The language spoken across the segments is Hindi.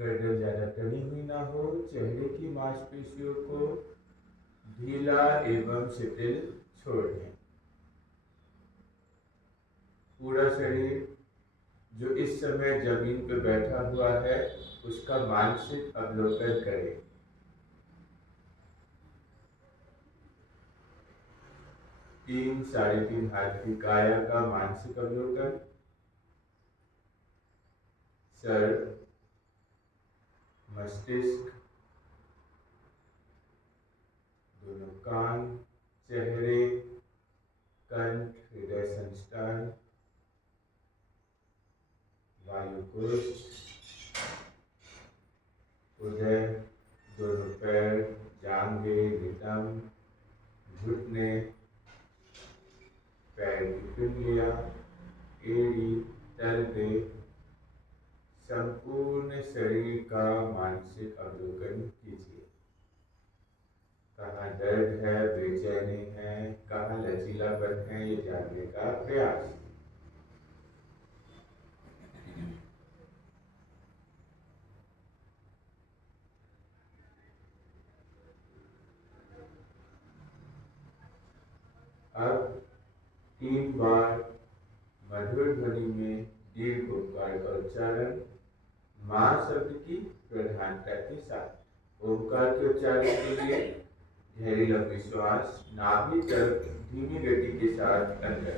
गर्दन ज़्यादा तनी हुई ना हो, चेहरे की मांसपेशियों को ढीला एवं शिथिल छोड़ दें। पूरा शरीर जो इस समय जमीन पर बैठा हुआ है उसका मानसिक अवलोकन करें। तीन साढ़े तीन हाथ की काया का मानसिक अवलोकन। सर, मस्तिष्क, दोनों कान, चेहरे, कंठ, हृदय संस्थान, वायुकोश, उदर, दोनों पैर, जांघें, नितंब, घुटने, पैर की पिंडलियां, एड़ी, तलवे, संपूर्ण शरीर का मानसिक अवलोकन कीजिए। कहाँ दर्द है, बेचैनी है, कहाँ लचीलापन है, ये जानने का प्रयास। अब 3 बार मधुर ध्वनि में दीर्घ ओंकार का उच्चारण मां शब्द की प्रधानता के साथ। ओंकार के उच्चारण के लिए गहरी लंबी श्वास नाभि तक धीमी गति के साथ अंदर।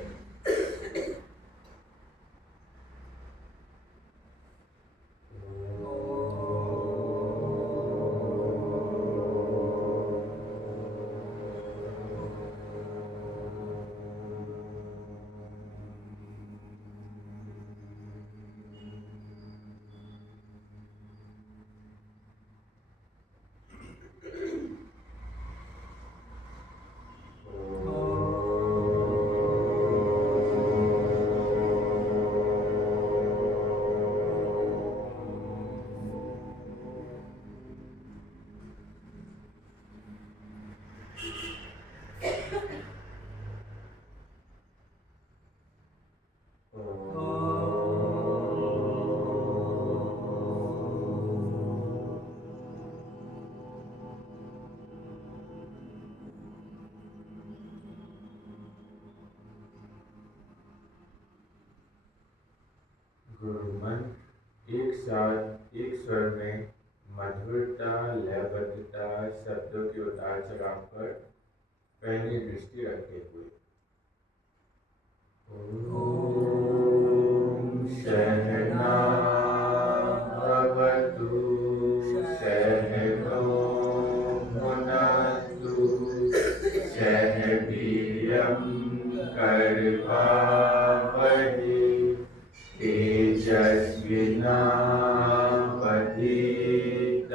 गुरु मंत्र एक साथ एक स्वर में मधुरता, लयबद्धता, शब्दों के उतार चढ़ाव पर पहली दृष्टि रखते हुए। ओम सहना भवतु सहनो भुनक्तु सह वीर्यं कर्वावहै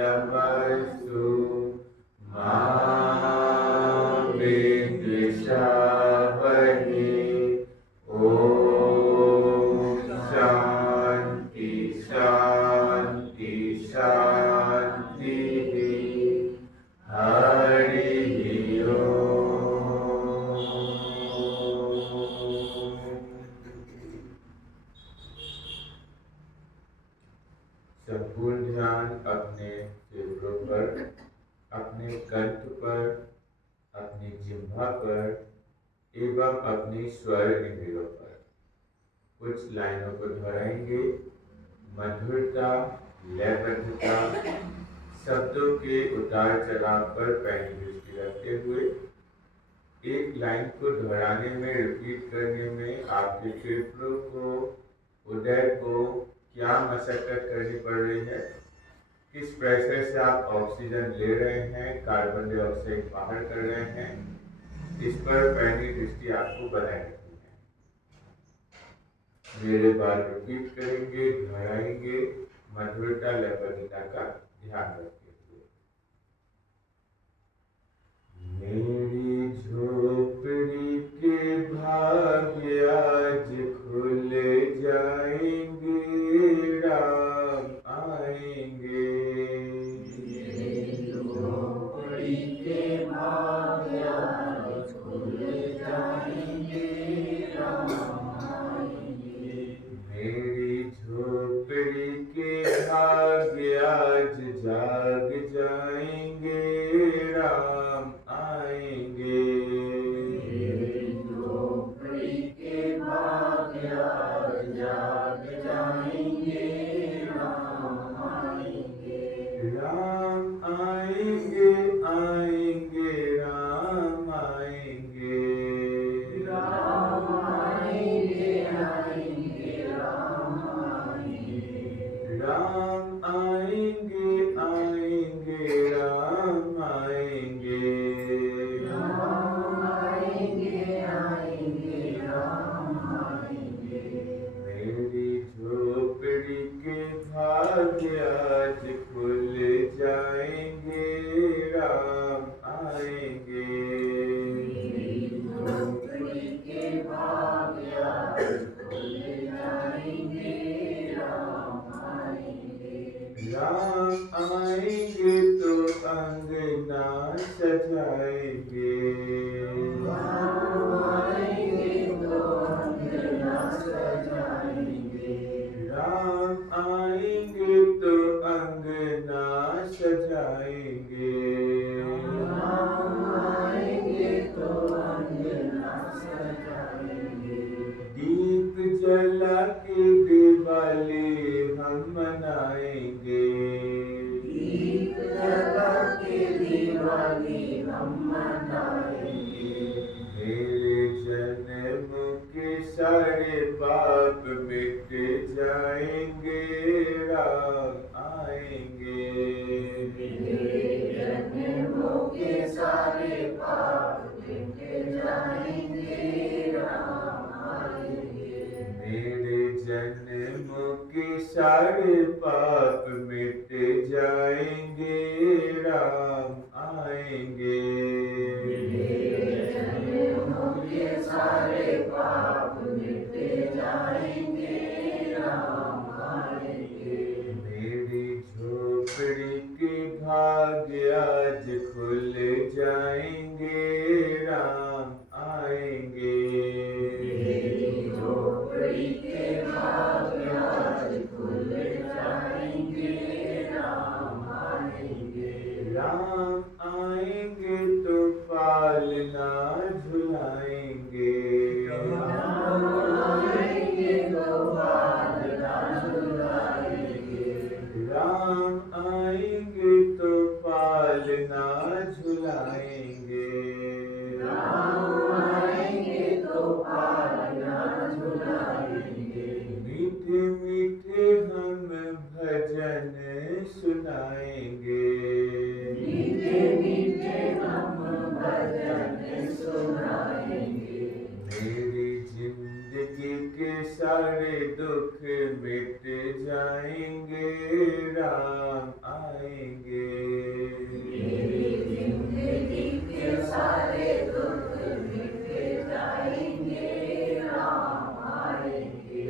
तेजस्विनावधीतमस्तु मा विद्विषावहै। ओम शांति शांति शांति। हरि ओम। संपूर्ण ध्यान अपने फेफड़ों पर, अपने कंठ पर, अपनी जिह्वा पर एवं अपनी स्वर इंद्रियों पर। कुछ लाइनों को दोहराएंगे। मधुरता, लयबद्धता, शब्दों के उतार चढ़ाव पर पहली दृष्टि रखते हुए एक लाइन को दोहराने में, रिपीट करने में आपके फेफड़ों को, उदर को क्या मशक्कत करनी पड़ रही है, किस प्रेशर से आप ऑक्सीजन ले रहे हैं, कार्बन डाइऑक्साइड बाहर कर रहे हैं, इस पर पहली दृष्टि आपको बनाए रखनी है। मेरे बार रिपीट करेंगे, दोहराएंगे, मधुरता, लयबद्धता का ध्यान रखते हुए। मेरी झोपड़ी के भाग्य आज खुल जाएंगे, राम आएंगे। मेरी झोपड़ी के भाग्य आज खुल जाएंगे, राम आएंगे। मेरी झोपड़ी के भाग्य राम आएंगे तो अंगना सजाएंगे। राम आएंगे तो अंगना सजाएंगे। राम आएंगे तो अंगना सजाएंगे। राम आएंगे तो अंगना सजाएंगे। दीप जला के दिवाली हम मनाएंगे। दीप जला के दिवाली हम मनाएंगे। मेरे जन्म के सारे पाप मिट जाएंगे। राम आएंगे। मेरे जन्मों के सारे पाप मिट जाएंगे। राम आएंगे। मेरे जन्म के सारे पाप मिट जाएंगे। राम आएंगे। मेरे जन्मों के सारे पाप मिट जाएंगे। राम आएंगे। मेरी झोपड़ी के भाग्य आज खुल जाएंगे। राम आएंगे। मेरी झोपड़ी के भाग्य आज खुल जाएंगे। राम आएंगे। राम आएंगे तो पालना झुलाएंगे। राम आएंगे तो पालना झुलाएंगे। राम आएंगे तो पालना झुलाएंगे। राम आएंगे तो पालना झुलाएंगे। मीठे मीठे हम भजन सुनाएंगे। मीठे मीठे हम भजन सुनाएंगे। मेरी जिंदगी के सारे दुख मिट जाएंगे। राम आएंगे। मेरी जिंदगी के सारे दुख मिट जाएंगे। राम आएंगे।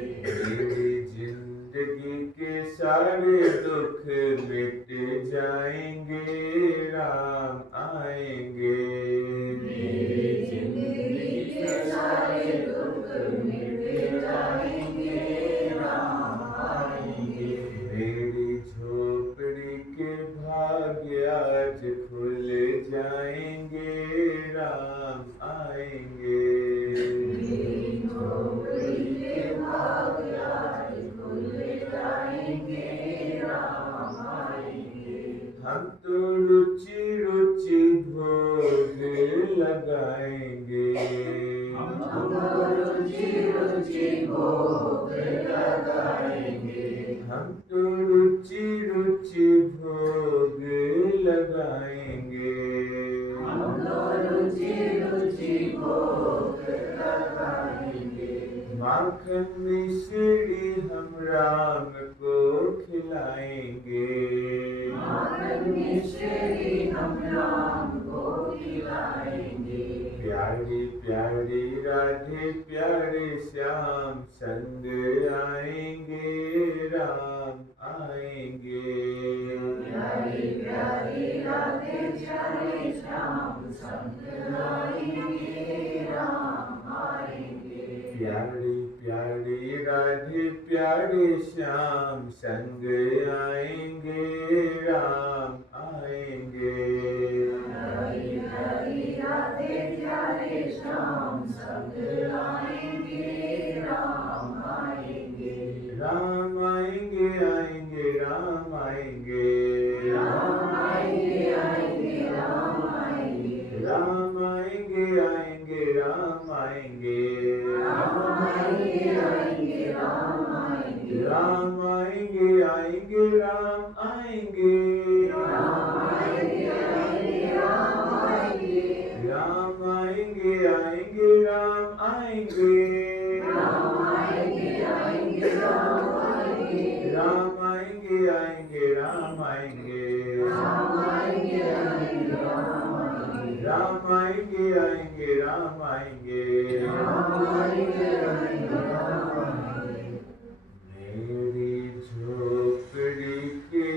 मेरी जिंदगी के सारे दुख मिट जाएंगे। राम आएंगे। मेरी जिंदगी के सारे दुख मिट जाएंगे। राम आएंगे। मेरी झोपड़ी के भाग्य आज खुल जाएंगे। राम आएंगे। मेरी झोपड़ी के भाग्य आज खुल जाएंगे। राम आएंगे। हम तो रुचि रुचि भोग लगाएंगे। हम रुचि रुचि भोग लगाएंगे। हम तो रुचि रुचि भोग लगाएंगे। हम रुचि रुचि भोग लगाएंगे। माखन मिश्री हम राम को खिलाएंगे। माखन मिश्री हम राम को खिलाएंगे। प्यारी प्यारी राधे प्यारे श्याम संग आएंगे। राम आएंगे। प्यारी प्यारी राधे प्यारे श्याम संग आएंगे। राम आएंगे। प्यारी प्यारी राधे प्यारे श्याम संग आएंगे। राम आएंगे। प्यारी प्यारी राधे प्यारे श्याम संग आएंगे। राम आएंगे। राम आएंगे आएंगे राम आएंगे। राम आएंगे आएंगे राम आएंगे। राम आएंगे आएंगे राम आएंगे। राम आएंगे आएंगे राम आएंगे। राम आएंगे आएंगे राम आएंगे। राम आएंगे आएंगे राम आएंगे। राम आएंगे आएंगे राम आएंगे। राम आएंगे आएंगे राम आएंगे। राम आएंगे आएंगे राम आएंगे। राम आएंगे आएंगे राम आएंगे। राम आएंगे आएंगे राम आएंगे। राम आएंगे आएंगे राम आएंगे। मेरी झोपड़ी के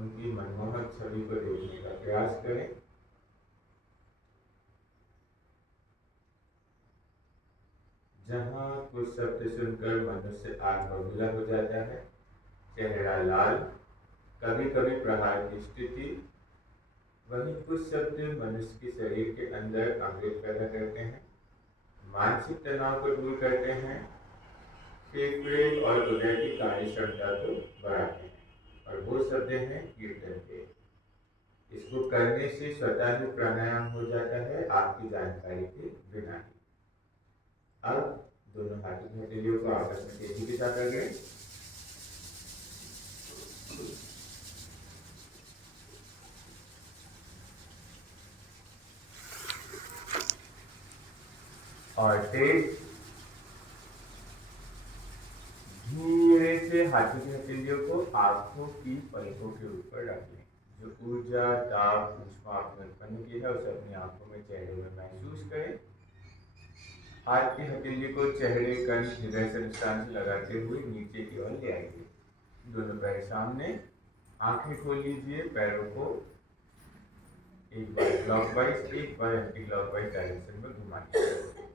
उनकी मनमोहक छवि को देखने का प्रयास करें। जहाँ कुछ शब्द सुनकर मनुष्य आग बबूला हो जाता है, चेहरा लाल, कभी कभी प्रहार की स्थिति, वहीं कुछ शब्द मनुष्य के शरीर के अंदर अमृत पैदा करते हैं, मानसिक तनाव को दूर करते हैं, फेफड़े और हृदय की कार्य क्षमता को बढ़ाते हैं, और वो शब्द हैं कीर्तन के। इसको करने से स्वतः ही प्राणायाम हो जाता है, आपकी जानकारी के बिना ही। अब दोनों हाथों की हथेलियों को आपस में तेजी के साथ रगड़ें। और तेज धीरे से हाथों की हथेलियों को आंखों की पलकों के ऊपर रख लें। जो ऊर्जा, ताप, ऊष्मा आपने उत्पन्न की है उसे अपनी आंखों में, चेहरे में महसूस करें। हाथ की हथेली को चेहरे, कंठ, हृदय से निशान से लगाते हुए नीचे की ओर ले आइए। दोनों पैर सामने, आंखें खोल लीजिए। पैरों को एक बार क्लॉकवाइज, एक बार एंटी क्लॉकवाइज डायरेक्शन में घुमा लीजिए।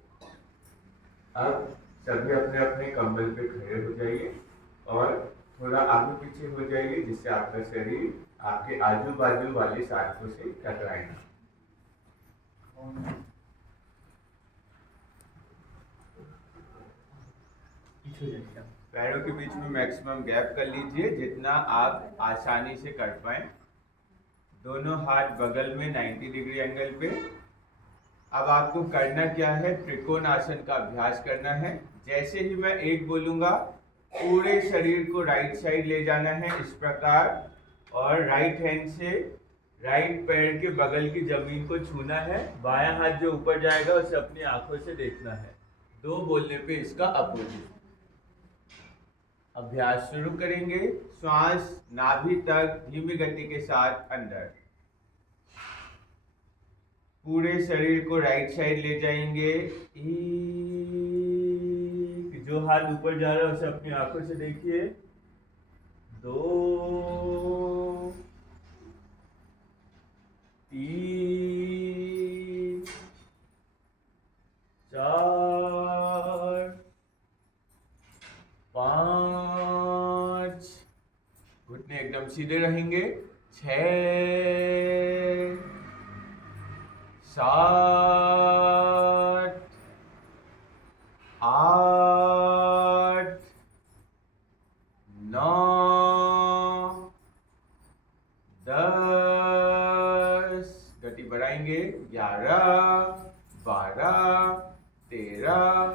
अब सभी अपने अपने कंबल पे खड़े हो जाइए और थोड़ा आगे पीछे हो जाइए, जिससे आपका शरीर आपके आजू बाजू वाले साथियों से टकराए ना। पैरों के बीच में मैक्सिमम गैप कर लीजिए, जितना आप आसानी से कर पाए। दोनों हाथ बगल में 90 डिग्री एंगल पे। अब आपको करना क्या है, त्रिकोण आसन का अभ्यास करना है। जैसे ही मैं एक बोलूंगा, पूरे शरीर को राइट साइड ले जाना है इस प्रकार, और राइट हैंड से राइट पैर के बगल की जमीन को छूना है। बायां हाथ जो ऊपर जाएगा उसे अपनी आंखों से देखना है। 2 बोलने पे इसका अपोजिट। अभ्यास शुरू करेंगे। श्वास नाभि तक धीमी गति के साथ अंदर, पूरे शरीर को राइट साइड ले जाएंगे। जो हाथ ऊपर जा रहा है उसे अपनी आंखों से देखिए। 2, 3, 4, 5, घुटने एकदम सीधे रहेंगे। 6, 7, 8, 9, 10, गति बढ़ाएंगे। 11, 12, 13,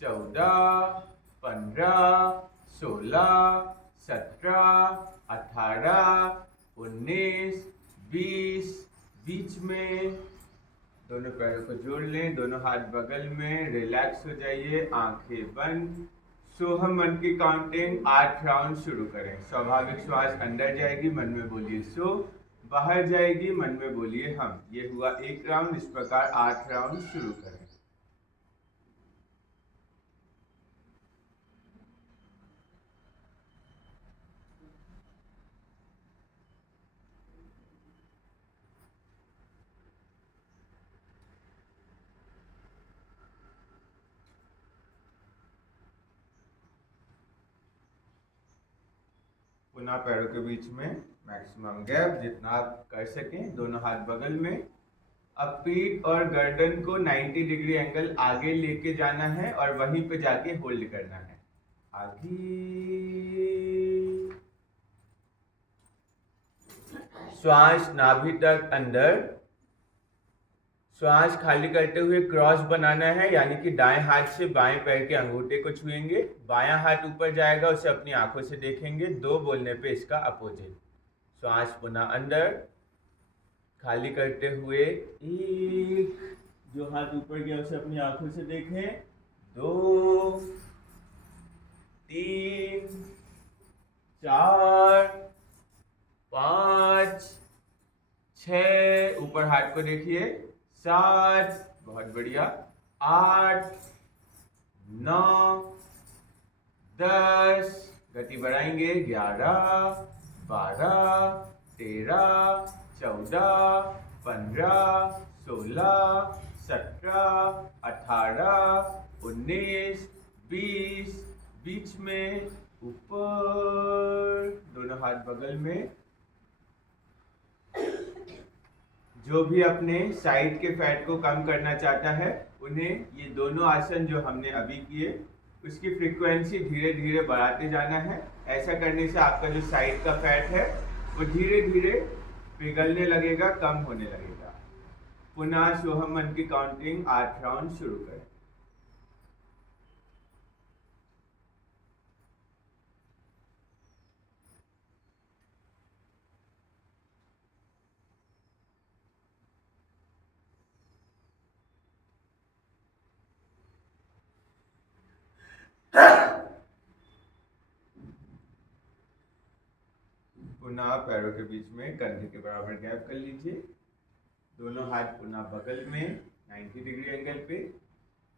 14, 15, 16, 17, 18, 19, 20, बीच में दोनों पैरों को जोड़ लें। दोनों हाथ बगल में, रिलैक्स हो जाइए, आंखें बंद। सोहम मन की काउंटिंग 8 राउंड शुरू करें। स्वाभाविक श्वास अंदर जाएगी, मन में बोलिए सो, बाहर जाएगी, मन में बोलिए हम। ये हुआ 1 राउंड। इस प्रकार 8 राउंड शुरू करें। पुनः पैरों के बीच में मैक्सिमम गैप, जितना आप कर सकें। दोनों हाथ बगल में। अब पीठ और गर्दन को 90 डिग्री एंगल आगे लेके जाना है और वहीं पे जाके होल्ड करना है। आगे, श्वास नाभि तक अंदर। श्वास खाली करते हुए क्रॉस बनाना है, यानी कि दाएं हाथ से बाएं पैर के अंगूठे को छुएंगे। बायां हाथ ऊपर जाएगा, उसे अपनी आंखों से देखेंगे। 2 बोलने पे इसका अपोजिट। श्वास पुनः अंदर, खाली करते हुए 1, जो हाथ ऊपर गया उसे अपनी आंखों से देखें। 2, 3, 4, 5, 6, ऊपर हाथ को देखिए। 7, बहुत बढ़िया। 8, 9, 10, गति बढ़ाएंगे। 11, 12, 13, 14, 15, 16, 17, 18, 19, 20, बीच में, ऊपर, दोनों हाथ बगल में। जो भी अपने साइड के फैट को कम करना चाहता है उन्हें ये दोनों आसन जो हमने अभी किए उसकी फ्रीक्वेंसी धीरे धीरे बढ़ाते जाना है। ऐसा करने से आपका जो साइड का फैट है वो धीरे धीरे पिघलने लगेगा, कम होने लगेगा। पुनः सोहम मन की काउंटिंग 8 राउंड शुरू करें। पुनः पैरों के बीच में कंधे के बराबर गैप कर लीजिए। दोनों हाथ पुनः बगल में 90 डिग्री एंगल पे।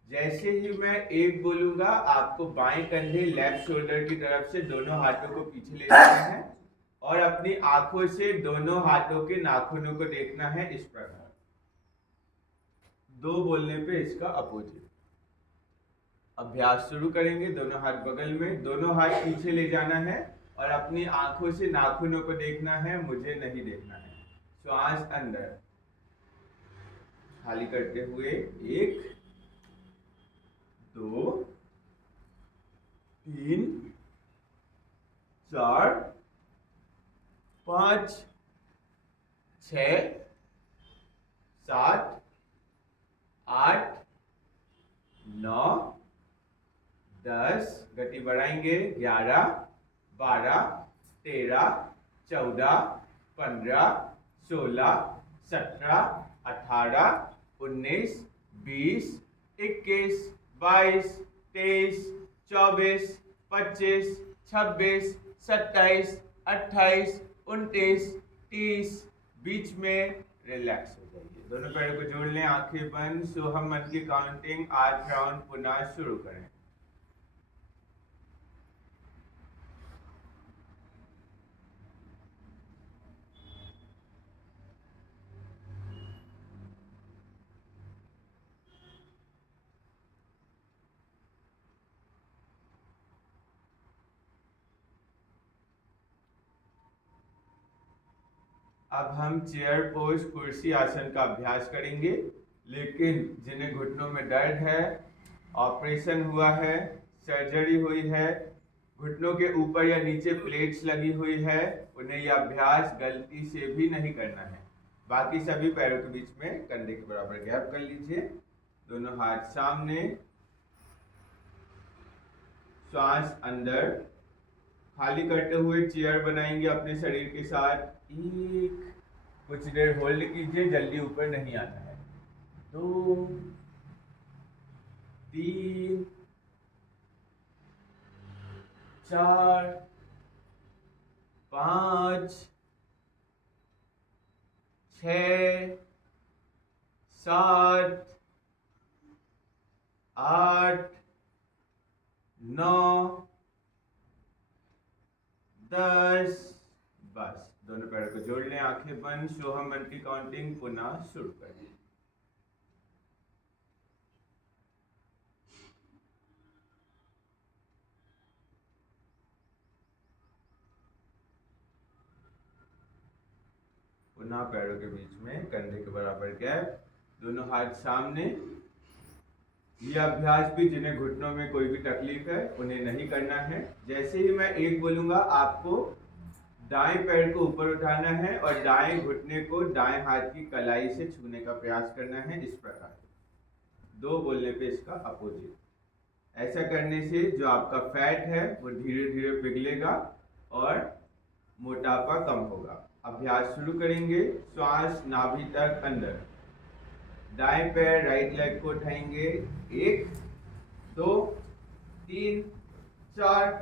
जैसे ही मैं एक बोलूंगा आपको बाएं कंधे लेफ्ट शोल्डर की तरफ से दोनों हाथों को पीछे ले जाना है और अपनी आंखों से दोनों हाथों के नाखूनों को देखना है इस प्रकार। 2 बोलने पे इसका अपोजिट। अभ्यास शुरू करेंगे। दोनों हाथ बगल में, दोनों हाथ पीछे ले जाना है और अपनी आंखों से नाखूनों को देखना है, मुझे नहीं देखना है। श्वास अंदर खाली करते हुए 1, 2, 3, 4, 5, 6, 7, 8, 9, 10, गति बढ़ाएंगे 11, 12, 13, 14, 15, 16, 17, 18, 19, 20, 21, 22, 23, 24, 25, 26, 27, 28, 29, 30, बीच में रिलैक्स हो जाइए। दोनों पैरों को जोड़ लें, आंखें बंद। सोहम मन की काउंटिंग 8 राउंड पुनः शुरू करें। अब हम चेयर पोज कुर्सी आसन का अभ्यास करेंगे। लेकिन जिन्हें घुटनों में दर्द है, ऑपरेशन हुआ है, सर्जरी हुई है, घुटनों के ऊपर या नीचे प्लेट्स लगी हुई है, उन्हें यह अभ्यास गलती से भी नहीं करना है। बाकी सभी पैरों के बीच में कंधे के बराबर गैप कर लीजिए। दोनों हाथ सामने, श्वास अंदर खाली करते हुए चेयर बनाएंगे अपने शरीर के साथ। कुछ देर होल्ड कीजिए, जल्दी ऊपर नहीं आना है। 2, 3, 4, 5, 6, 7, 8, 9, 10। बस, दोनों पैरों को जोड़ लें, आंखें बंद। सोहम मन की काउंटिंग पुनः शुरू करें। पुनः पैरों के बीच में कंधे के बराबर गैप, दोनों हाथ सामने। यह अभ्यास भी जिन्हें घुटनों में कोई भी तकलीफ है उन्हें नहीं करना है। जैसे ही मैं एक बोलूंगा आपको दाएं पैर को ऊपर उठाना है और दाएं घुटने को दाएं हाथ की कलाई से छूने का प्रयास करना है इस प्रकार। 2 बोलने पे इसका अपोजिट। ऐसा करने से जो आपका फैट है वो धीरे धीरे पिघलेगा और मोटापा कम होगा। अभ्यास शुरू करेंगे। श्वास नाभि तक अंदर। दाएं पैर राइट लेग को उठाएंगे। 1, 2, 3, 4,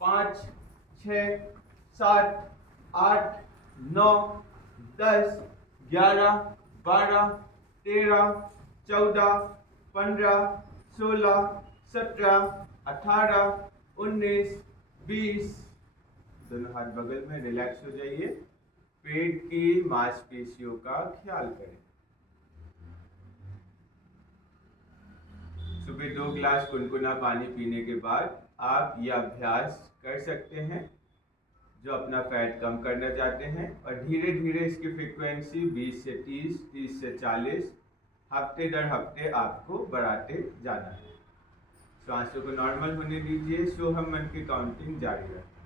5, 6, 7, 8, 9, 10, 11, 12, 13, 14, 15, 16, 17, 18, 19, 20। दोनों हाथ बगल में, रिलैक्स हो जाइए। पेट की मांसपेशियों का ख्याल करें। सुबह 2 गिलास गुनगुना पानी पीने के बाद आप यह अभ्यास कर सकते हैं जो अपना फैट कम करना चाहते हैं, और धीरे धीरे इसकी फ्रीक्वेंसी 20 से 30, 30 से 40 हफ्ते दर हफ्ते आपको बढ़ाते जाना है। श्वासों को नॉर्मल होने दीजिए, सोहम मन की काउंटिंग जारी रखें।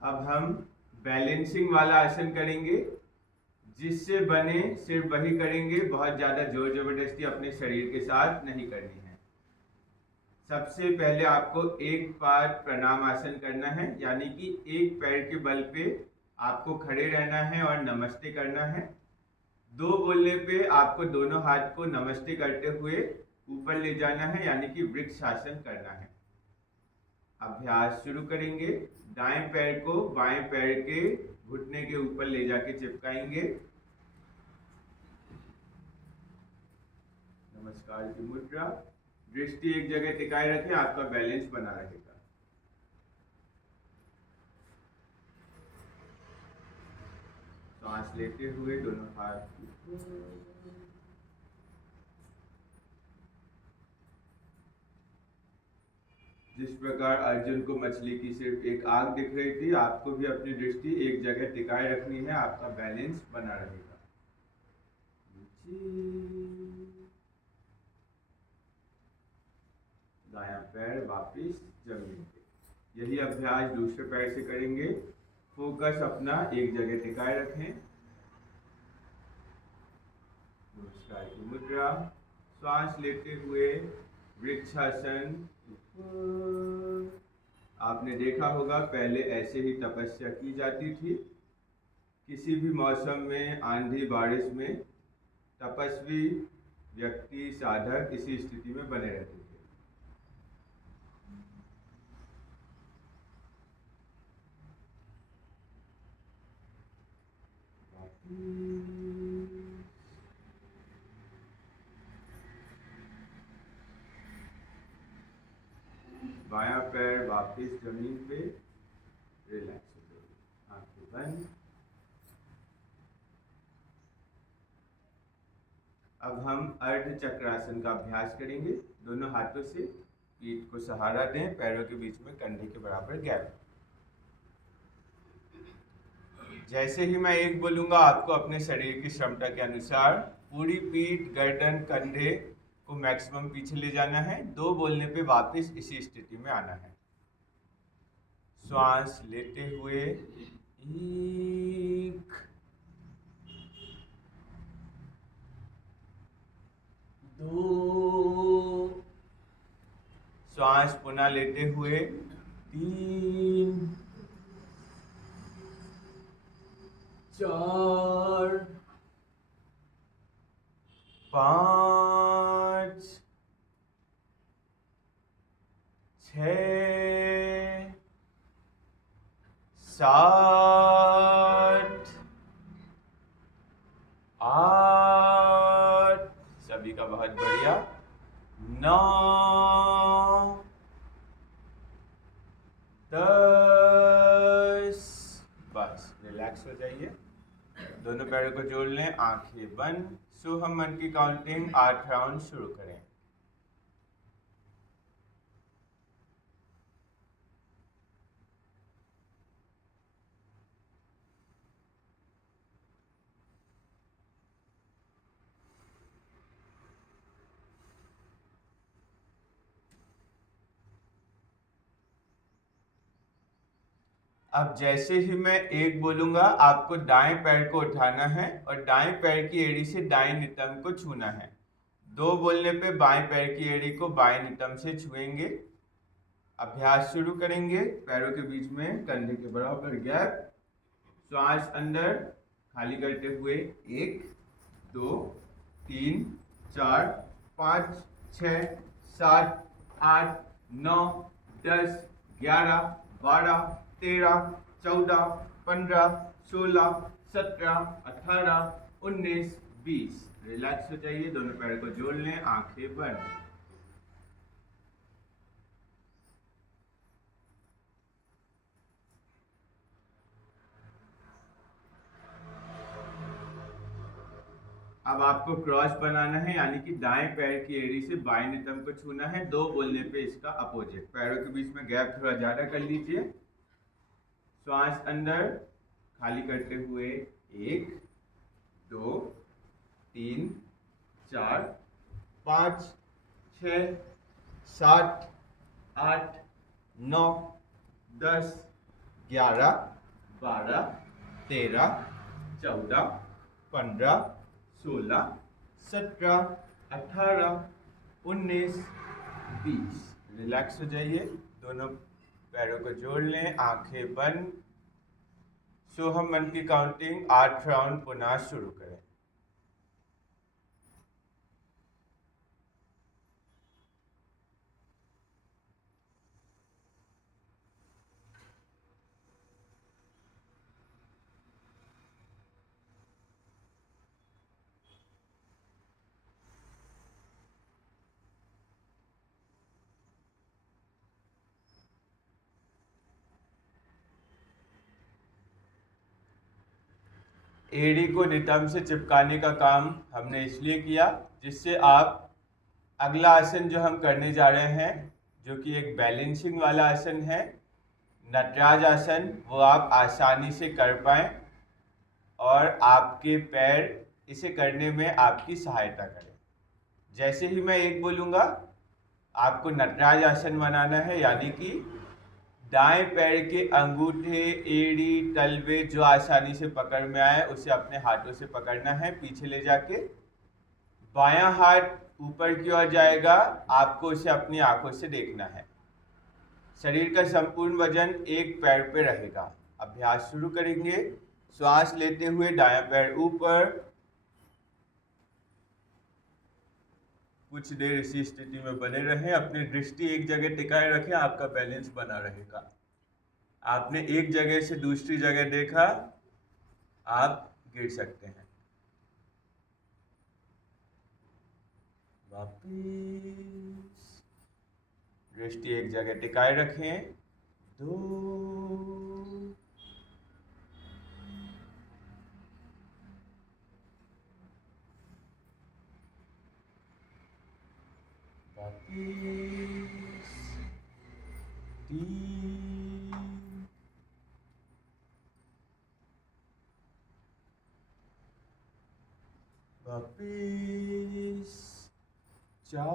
अब हम बैलेंसिंग वाला आसन करेंगे। जिससे बने सिर्फ वही करेंगे, बहुत ज़्यादा जोर जबरदस्ती अपने शरीर के साथ नहीं करनी है। सबसे पहले आपको एक बार प्रणाम आसन करना है, यानी कि एक पैर के बल पे आपको खड़े रहना है और नमस्ते करना है। 2 बोलने पे आपको दोनों हाथ को नमस्ते करते हुए ऊपर ले जाना है, यानी कि वृक्ष आसन करना है। अभ्यास शुरू करेंगे। दाएं पैर को बाएं पैर के घुटने के ऊपर ले जाके चिपकाएंगे। नमस्कार की मुद्रा। दृष्टि एक जगह टिकाए रखें, आपका बैलेंस बना रहेगा। सांस लेते हुए दोनों हाथ जिस प्रकार अर्जुन को मछली की सिर्फ एक आंख दिख रही थी, आपको भी अपनी दृष्टि एक जगह टिकाए रखनी है, आपका बैलेंस बना रहेगा। दायां पैर वापिस जमीन पे। यही अभ्यास दूसरे पैर से करेंगे। फोकस अपना एक जगह टिकाए रखें। नमस्कार की मुद्रा। श्वास लेते हुए वृक्षासन। आपने देखा होगा पहले ऐसे ही तपस्या की जाती थी। किसी भी मौसम में, आंधी बारिश में तपस्वी व्यक्ति, साधक इसी स्थिति में बने रहते थे। बायां पैर वापस जमीन पे, रिलैक्स हो जाइए, आंखें बंद। अब हम अर्ध चक्रासन का अभ्यास करेंगे। दोनों हाथों से पीठ को सहारा दें, पैरों के बीच में कंधे के बराबर गैप। जैसे ही मैं एक बोलूँगा, आपको अपने शरीर की क्षमता के अनुसार पूरी पीठ, गर्दन, कंधे को मैक्सिमम पीछे ले जाना है। 2 बोलने पे वापस इसी स्थिति में आना है। श्वास लेते हुए 1, 2, श्वास पुनः लेते हुए 3, 4, 5, 6, 7, 8, सभी का बहुत बढ़िया, 9, 10। बस रिलैक्स हो जाइए। दोनों पैरों को जोड़ लें, आंखें बंद। सोहम मन की काउंटिंग 8 राउंड शुरू करें। अब जैसे ही मैं 1 बोलूँगा, आपको दाएं पैर को उठाना है और दाएं पैर की एड़ी से दाएं नितंब को छूना है। 2 बोलने पे बाएं पैर की एड़ी को बाएं नितंब से छुएंगे। अभ्यास शुरू करेंगे। पैरों के बीच में कंधे के बराबर गैप। श्वास अंदर खाली करते हुए 1 2 3 4 5 6 7 8 9 10 11 12 13 14 15 16 17 18 19 20। रिलैक्स हो जाइए, दोनों पैर को जोड़ लें, आंखें बंद। अब आपको क्रॉस बनाना है, यानी कि दाएं पैर की एड़ी से बाएं नितंब को छूना है। 2 बोलने पे इसका अपोजिट। पैरों के बीच में गैप थोड़ा ज़्यादा कर लीजिए। श्वास अंदर खाली करते हुए 1 2 3 4 5 6 7 8 9 10 11 12 13 14 15 16 17 18 19 20। रिलैक्स हो जाइए, दोनों पैरों को जोड़ लें, आंखें बंद। सोहम मन की काउंटिंग 8 राउंड पुनः शुरू करें। एड़ी को नितंब से चिपकाने का काम हमने इसलिए किया जिससे आप अगला आसन जो हम करने जा रहे हैं, जो कि एक बैलेंसिंग वाला आसन है, नटराज आसन, वो आप आसानी से कर पाएं और आपके पैर इसे करने में आपकी सहायता करें। जैसे ही मैं 1 बोलूँगा, आपको नटराज आसन बनाना है, यानी कि दाएं पैर के अंगूठे, एड़ी, तलवे जो आसानी से पकड़ में आए उसे अपने हाथों से पकड़ना है, पीछे ले जाके। बायां हाथ ऊपर की ओर जाएगा, आपको उसे अपनी आंखों से देखना है। शरीर का संपूर्ण वजन एक पैर पे रहेगा। अभ्यास शुरू करेंगे। श्वास लेते हुए दायां पैर ऊपर, कुछ देर इसी स्थिति में बने रहें। अपनी दृष्टि एक जगह टिकाए रखें, आपका बैलेंस बना रहेगा। आपने एक जगह से दूसरी जगह देखा, आप गिर सकते हैं। वापिस दृष्टि एक जगह टिकाए रखें। 2 वापिस 3 वापिस 4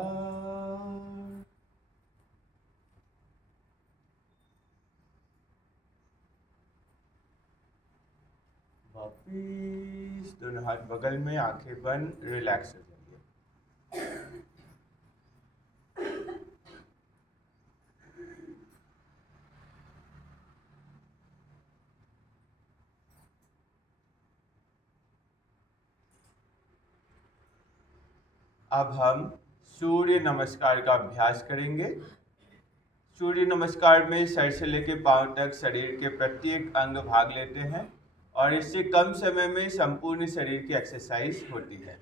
वापिस। दोनों हाथ बगल में, आंखें बंद, रिलैक्स हो जाइए। अब हम सूर्य नमस्कार का अभ्यास करेंगे। सूर्य नमस्कार में सर से लेकर पांव तक शरीर के प्रत्येक अंग भाग लेते हैं और इससे कम समय में संपूर्ण शरीर की एक्सरसाइज होती है।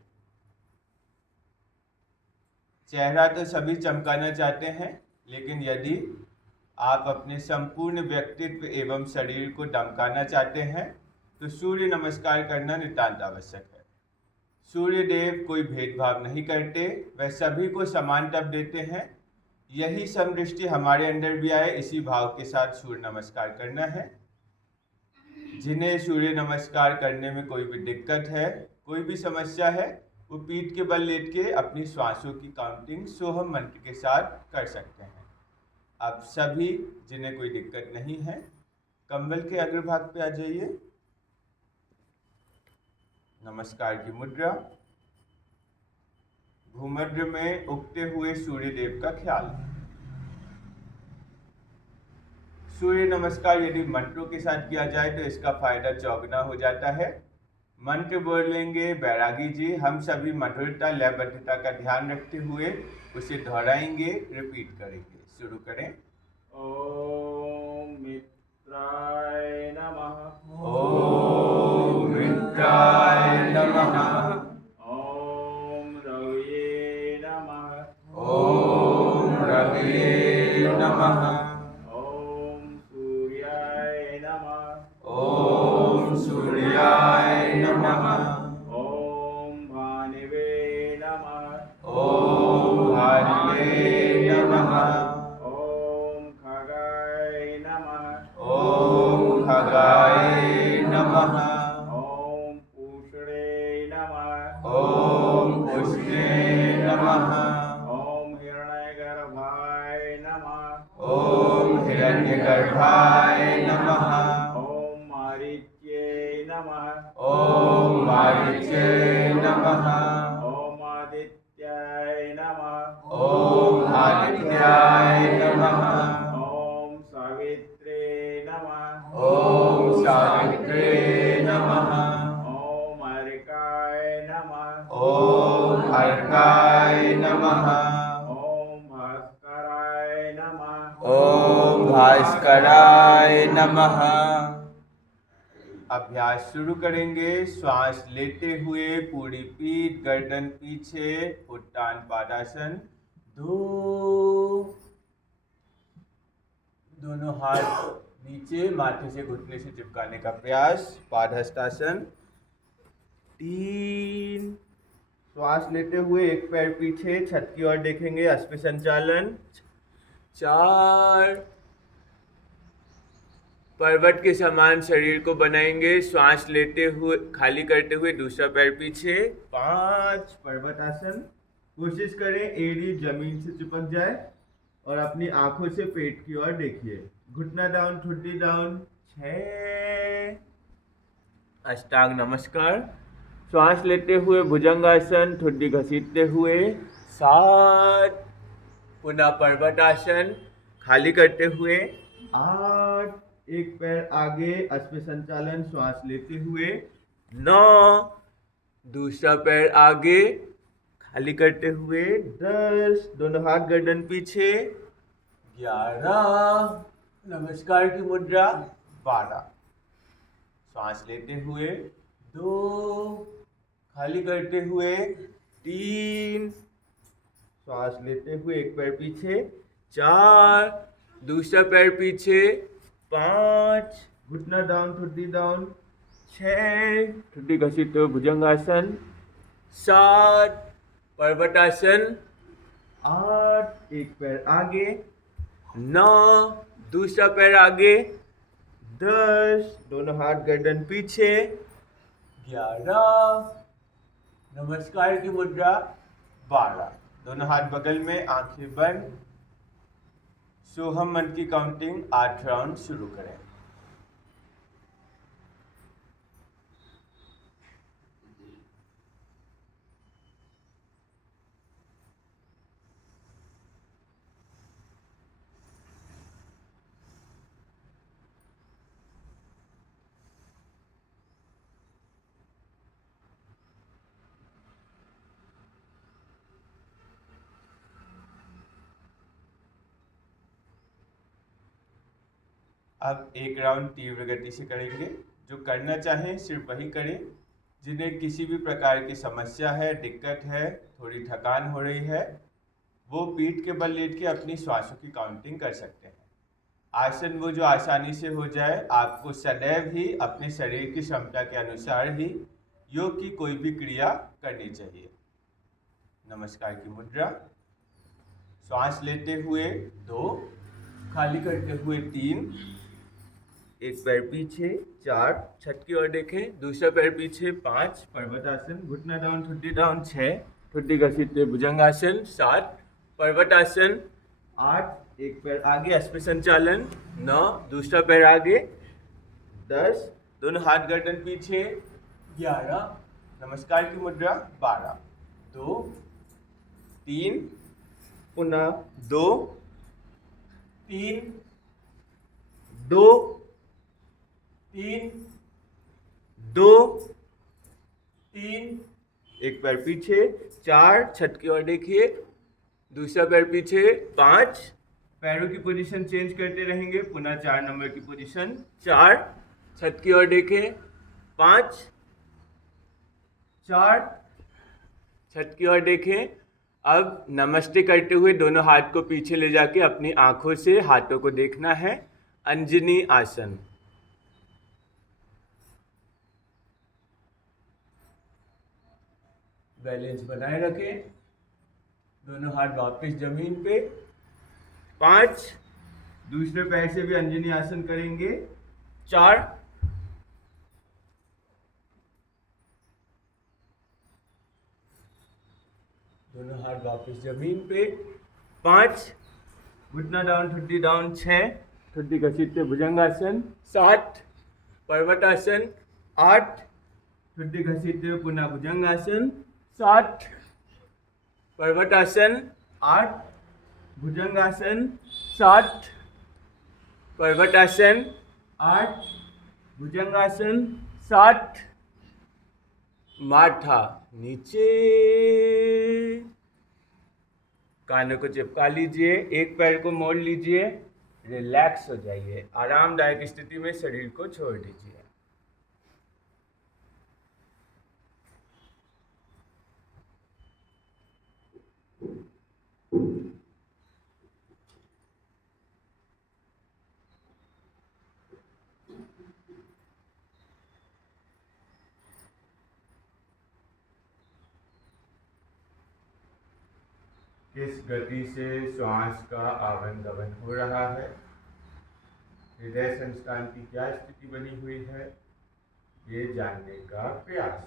चेहरा तो सभी चमकाना चाहते हैं, लेकिन यदि आप अपने संपूर्ण व्यक्तित्व एवं शरीर को दमकाना चाहते हैं तो सूर्य नमस्कार करना नितांत आवश्यक है। सूर्य देव कोई भेदभाव नहीं करते, वह सभी को समान तप देते हैं। यही समदृष्टि हमारे अंदर भी आए, इसी भाव के साथ सूर्य नमस्कार करना है। जिन्हें सूर्य नमस्कार करने में कोई भी दिक्कत है, कोई भी समस्या है, वो पीठ के बल लेट के अपनी श्वासों की काउंटिंग सोहम मंत्र के साथ कर सकते हैं। अब सभी जिन्हें कोई दिक्कत नहीं है, कंबल के अग्रभाग पे आ जाइए। नमस्कार की मुद्रा। भूमध्य में उगते हुए सूर्य देव का ख्याल। सूर्य नमस्कार यदि मंत्रों के साथ किया जाए तो इसका फायदा चौगुना हो जाता है। मंत्र बोल लेंगे बैरागी जी, हम सभी मधुरता लयबद्धता का ध्यान रखते हुए उसे दोहराएंगे, रिपीट करेंगे। शुरू करें। ओम मित्राय नमः। ओम मित्राय नमः। ओम रवये नमः। ओम रवये नमः। ओम सूर्याय नमः। ओम सूर्याय नमः। ओम भानुवे नमः। ओम भानुवे नमः। ओम खगाय नमः। ओम खगाय नमः। ओम पूषणे नमः। ओम पुष्णे नमः। ओम हिरण्यगर्भाय नमः। ओम हिरण्यगर्भाय नमः। ओम मारीच्ये नमः। ओम मारीच्ये नमः। ओम आदित्याय नमः। ओम आदित्याय नमः। ओम सावित्रे नमः। ओम सावित्रे नमः। ओम अर्काय नमः। ओम अर्काय नमः। ओम भास्कराय नमः। ओम भास्कराय नमः। अभ्यास शुरू करेंगे। श्वास लेते हुए पूरी पीठ, गर्दन पीछे, उत्तान पादासन। दोनों हाथ नीचे, माथे से घुटने से चिपकाने का प्रयास, पादहस्तासन। 3, श्वास लेते हुए एक पैर पीछे, छत की ओर देखेंगे, अस्पि संचालन। 4, पर्वत के समान शरीर को बनाएंगे, श्वास लेते हुए खाली करते हुए दूसरा पैर पीछे। 5, पर्वत आसन। कोशिश करें एड़ी जमीन से चिपक जाए और अपनी आंखों से पेट की ओर देखिए। घुटना डाउन, ठुड्डी डाउन। 6, अष्टांग नमस्कार। श्वास लेते हुए भुजंगासन, ठुड्डी घसीटते हुए। 7, पुनः पर्वत आसन, खाली करते हुए। 8, एक पैर आगे, अस्पि संचालन, श्वास लेते हुए। 9, दूसरा पैर आगे, खाली करते हुए। 10, दोनों हाथ गर्दन पीछे। 11, नमस्कार की मुद्रा। 12, श्वास लेते हुए। 2, खाली करते हुए। 3, श्वास लेते हुए एक पैर पीछे। 4, दूसरा पैर पीछे। 5, घुटना डाउन, ठुड्डी डाउन। 6, ठुड्डी घसीटते हुए भुजंगासन। 7, पर्वतासन। 8, एक पैर आगे। 9, दूसरा पैर आगे। 10, दोनों हाथ गर्दन पीछे। 11, नमस्कार की मुद्रा। 12, दोनों हाथ बगल में, आंखें बंद। सोहम मन की काउंटिंग 8 राउंड शुरू करें। अब एक राउंड तीव्र गति से करेंगे। जो करना चाहें सिर्फ वही करें। जिन्हें किसी भी प्रकार की समस्या है, दिक्कत है, थोड़ी थकान हो रही है, वो पीठ के बल लेट के अपनी श्वासों की काउंटिंग कर सकते हैं। आसन वो जो आसानी से हो जाए। आपको सदैव ही अपने शरीर की क्षमता के अनुसार ही योग की कोई भी क्रिया करनी चाहिए। नमस्कार की मुद्रा। श्वास लेते हुए 2, खाली करते हुए 3, एक पैर पीछे। 4, छत की ओर देखें, दूसरा पैर पीछे। 5, पर्वतासन, घुटना डाउन, ठुड्डी डाउन। 6, ठुड्डी घसीटते भुजंगासन। 7, पर्वतासन। 8, एक पैर आगे, अस्पि संचालन। 9, दूसरा पैर आगे। 10, दोनों हाथ गर्दन पीछे। 11, नमस्कार की मुद्रा। 12, 2, 3, पुनः 2, 3, 2 3 2 3, एक पैर पीछे, 4, छत की ओर देखिए, दूसरा पैर पीछे, 5, पैरों की पोजीशन चेंज करते रहेंगे, पुनः 4 नंबर की पोजीशन, 4, छत की ओर देखें, 5, 4, छत की ओर देखें। अब नमस्ते करते हुए दोनों हाथ को पीछे ले जाके अपनी आंखों से हाथों को देखना है, अंजनी आसन। बैलेंस बनाए रखें, दोनों हाथ वापस जमीन पे। 5, दूसरे पैर से भी अंजनी आसन करेंगे। 4, दोनों हाथ वापस जमीन पे। 5, घुटना डाउन, ठुड्डी डाउन। 6, ठुड्डी घसीटते भुजंगासन। 7, पर्वतासन। 8, ठुड्डी घसीटते हुए पुनः भुजंगासन। 7, पर्वतासन। 8, भुजंगासन। 7, पर्वतासन। 8, भुजंगासन। 7, माथा नीचे, कानों को चिपका लीजिए, एक पैर को मोड़ लीजिए, रिलैक्स हो जाइए, आरामदायक स्थिति में शरीर को छोड़ दीजिए। किस गति से श्वास का आवन गमन हो रहा है, हृदय संस्थान की क्या स्थिति बनी हुई है, ये जानने का प्रयास।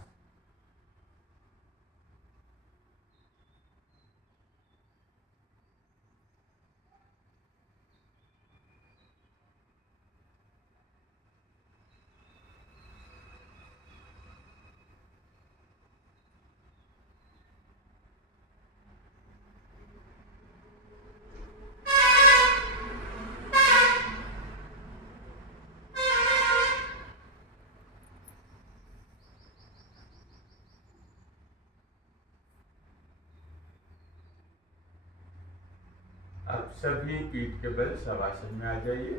अब सभी पीठ के बल शवासन में आ जाइए,